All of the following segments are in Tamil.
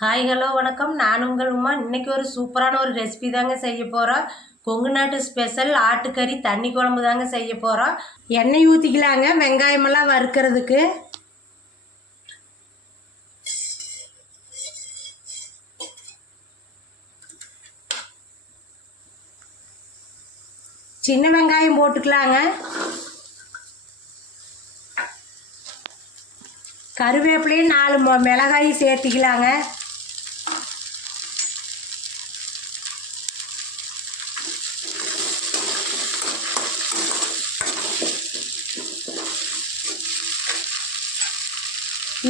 ஹாய் ஹலோ வணக்கம். நான் உங்கள் உமா. இன்றைக்கி ஒரு சூப்பரான ஒரு ரெசிபி தாங்க செய்ய போகிறோம். கொங்கு நாட்டு ஸ்பெஷல் ஆட்டுக்கறி தண்ணி குழம்பு தாங்க செய்ய போகிறோம். எண்ணெய் ஊற்றிக்கலாங்க வெங்காயமெல்லாம் வறுக்கிறதுக்கு. சின்ன வெங்காயம் போட்டுக்கலாங்க. கருவேப்பிலையும் 4 மிளகாய் சேர்த்திக்கலாங்க.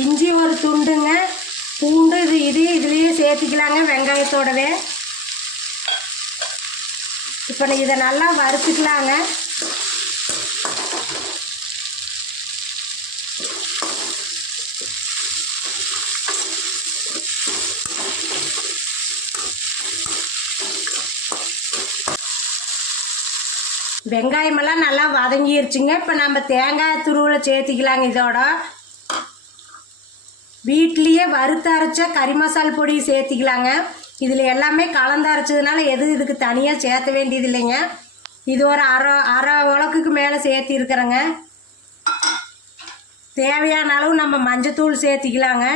இஞ்சி ஒரு துண்டுங்க. பூண்டு இதுலேயே சேர்த்திக்கலாங்க வெங்காயத்தோடவே. இப்போ இதை நல்லா வறுத்துக்கலாங்க. வெங்காயமெல்லாம் நல்லா வதங்கிருச்சுங்க. இப்போ நம்ம தேங்காய் துருவலை சேர்த்திக்கலாங்க. இதோட வீட்லேயே வறுத்து அரைச்ச கறி மசால் பொடி சேர்த்திக்கலாங்க. இதில் எல்லாமே கலந்து அரைச்சதுனால இதுக்கு தனியாக சேர்த்த வேண்டியது இல்லைங்க. இது ஒரு அரை உலக்குக்கு மேலே சேர்த்திருக்கிறேங்க. தேவையான அளவு நம்ம மஞ்சத்தூள் சேர்த்திக்கலாங்க.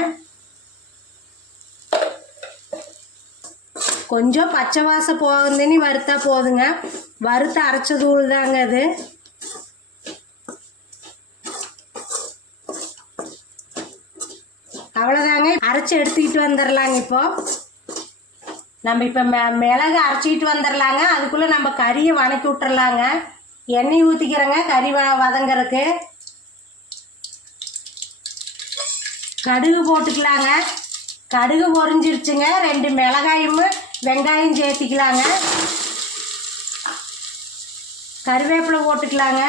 கொஞ்சம் பச்சை வாசம் போகுதுன்னு வறுத்தா போதுங்க. வறுத்து அரைச்ச தூள் தாங்க அது. அவ்வளோதாங்க, அரைச்சி எடுத்துக்கிட்டு வந்துடலாங்க. இப்போ மிளகு அரைச்சிக்கிட்டு வந்துடலாங்க. அதுக்குள்ளே நம்ம கறியை வதக்கி விட்டுறலாங்க. எண்ணெய் ஊற்றிக்கிறேங்க கறி வதங்கிறதுக்கு. கடுகு போட்டுக்கலாங்க. கடுகு பொரிஞ்சிருச்சுங்க. 2 மிளகாயும் வெங்காயம் சேர்த்திக்கலாங்க. கருவேப்பிலை போட்டுக்கலாங்க.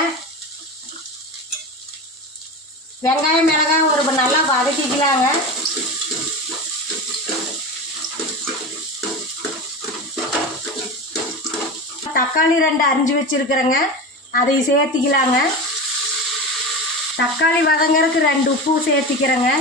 வெங்காயம் மிளகாய் ஒரு நல்லா வதக்கிக்கலாங்க. தக்காளி 2 அரிஞ்சு வச்சுருக்கிறேங்க, அதை சேர்த்திக்கலாங்க. தக்காளி வதங்கிறதுக்கு 2 உப்பு சேர்த்திக்கிறேங்க.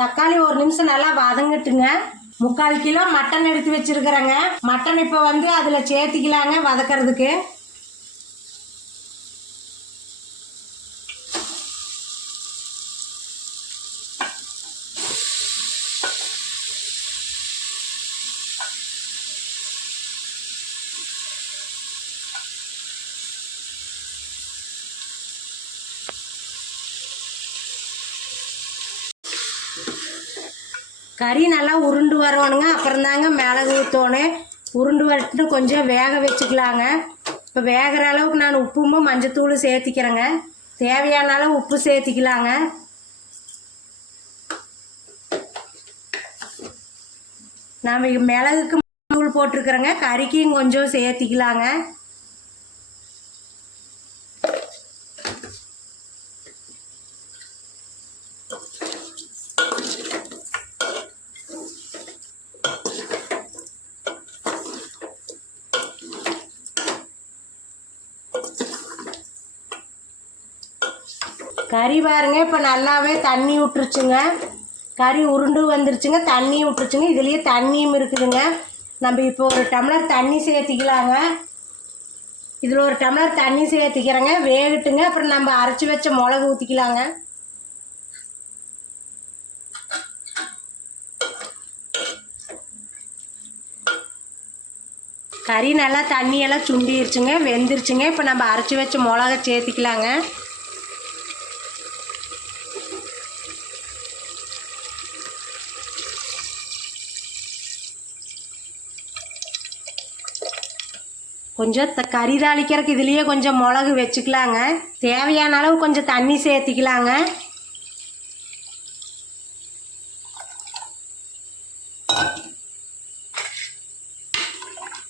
தக்காளி 1 நிமிஷம் நல்லா வதங்கட்டுங்க. 3/4 கிலோ மட்டன் எடுத்து வச்சிருக்கிறேங்க. மட்டன் இப்போ அதில் சேர்த்திக்கலாங்க வதக்கிறதுக்கு. கறி நல்லா உருண்டு வரணுங்க. அப்புறம் தாங்க மிளகு ஊற்றணும். உருண்டு வரட்டு கொஞ்சம் வேக வச்சுக்கலாங்க. இப்போ வேகிற அளவுக்கு நான் உப்பும் மஞ்சத்தூளும் சேர்த்திக்கிறேங்க. தேவையான அளவு உப்பு சேர்த்திக்கலாங்க. நாம் மிளகுக்கு தூள் போட்டிருக்கிறேங்க. கறிக்கும் கொஞ்சம் சேர்த்திக்கலாங்க. கறி பாருங்க இப்போ நல்லாவே தண்ணி விட்டுருச்சுங்க. கறி உருண்டு வந்துருச்சுங்க, தண்ணி விட்டுருச்சுங்க. இதுலேயே தண்ணியும் இருக்குதுங்க. நம்ம இப்போ 1 டம்ளர் தண்ணி சேர்த்திக்கலாங்க. இதில் 1 டம்ளர் தண்ணி சேர்த்திக்கிறேங்க. வேகட்டுங்க. அப்புறம் நம்ம அரைச்சி வச்ச மிளகு ஊற்றிக்கலாங்க. கறி நல்லா தண்ணியெல்லாம் சுண்டிருச்சுங்க, வெந்துருச்சுங்க. இப்போ நம்ம அரைச்சி வச்ச மிளகா சேர்த்திக்கலாங்க. கொஞ்சம் கறி தாளிக்கிறதுக்கு இதுலேயே கொஞ்சம் மிளகு வச்சுக்கலாங்க. தேவையான அளவு கொஞ்சம் தண்ணி சேர்த்திக்கலாங்க.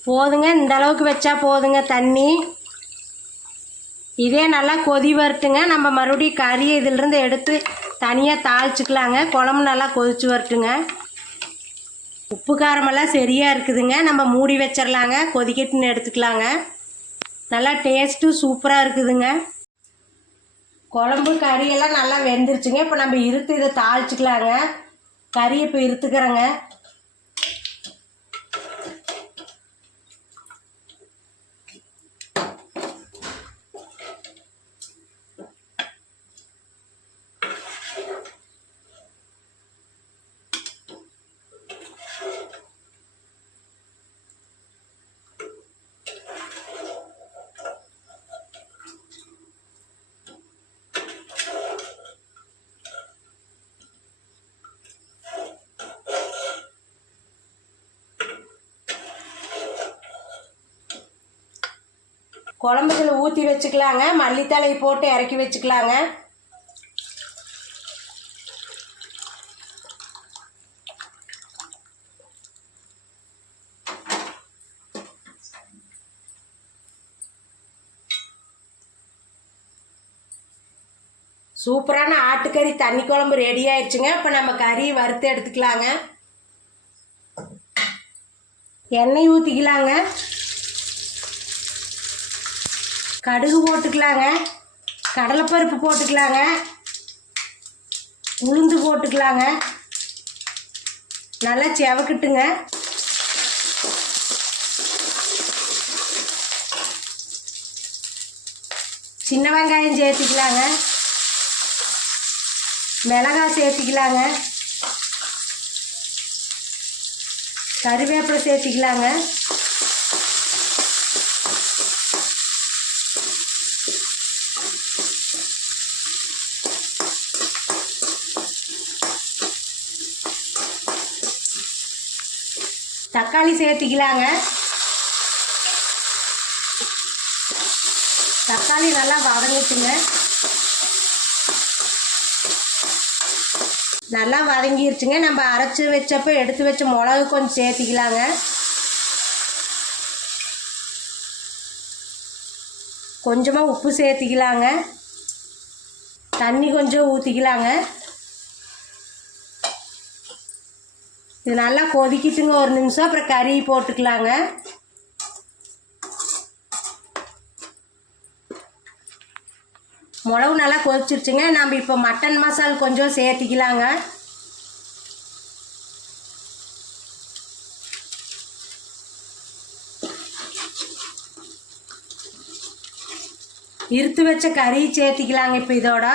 போதுங்க, இந்த அளவுக்கு வச்சா போதுங்க தண்ணி. இதே நல்லா கொதி வரட்டுங்க. நம்ம மறுபடியும் கறியை இதிலிருந்து எடுத்து தனியாக தாளிச்சுக்கலாங்க. குழம்பு நல்லா கொதிச்சு வரட்டுங்க. உப்பு காரமெல்லாம் சரியாக இருக்குதுங்க. நம்ம மூடி வச்சிடலாங்க. கொதிக்கட்டுன்னு எடுத்துக்கலாங்க. நல்லா டேஸ்ட்டும் சூப்பராக இருக்குதுங்க. குழம்பு கறியெல்லாம் நல்லா வெந்துருச்சுங்க. இப்போ நம்ம இதை தாளிச்சிக்கலாங்க. கறியை இப்போ இருத்துக்கிறேங்க. குழம்புகளை ஊற்றி வச்சுக்கலாங்க. மல்லித்தலை போட்டு இறக்கி வச்சுக்கலாங்க. சூப்பரான ஆட்டுக்கறி தண்ணி குழம்பு ரெடி ஆயிடுச்சுங்க. இப்போ நம்ம கறி வறுத்து எடுத்துக்கலாங்க. எண்ணெய் ஊற்றிக்கலாங்க. கடுகு போட்டுக்கலாங்க. கடலைப்பருப்பு போட்டுக்கலாங்க. உளுந்து போட்டுக்கலாங்க. நல்லா செவக்கட்டுங்க. சின்ன வெங்காயம் சேர்த்திக்கலாங்க. மிளகாய் சேர்த்திக்கலாங்க. கறிவேப்பிலை சேர்த்திக்கலாங்க. தக்காளி சேர்த்திக்கலாங்க. தக்காளி நல்லா வதங்கிட்டுங்க. நல்லா வதங்கிருச்சுங்க. நம்ம அரைச்சி வச்சப்போ எடுத்து வச்ச மிளகு கொஞ்சம் சேர்த்திக்கலாங்க. கொஞ்சமாக உப்பு சேர்த்திக்கலாங்க. தண்ணி கொஞ்சம் ஊற்றிக்கலாங்க. இது நல்லா கொதிக்கிட்டுங்க ஒரு நிமிஷம். அப்புறம் கறி போட்டுக்கலாங்க. மிளகு நல்லா கொதிச்சிருச்சுங்க. நம்ம இப்போ மட்டன் மசால் கொஞ்சம் சேர்த்திக்கலாங்க. இருத்து வச்ச கறி சேர்த்திக்கலாங்க இப்போ இதோட.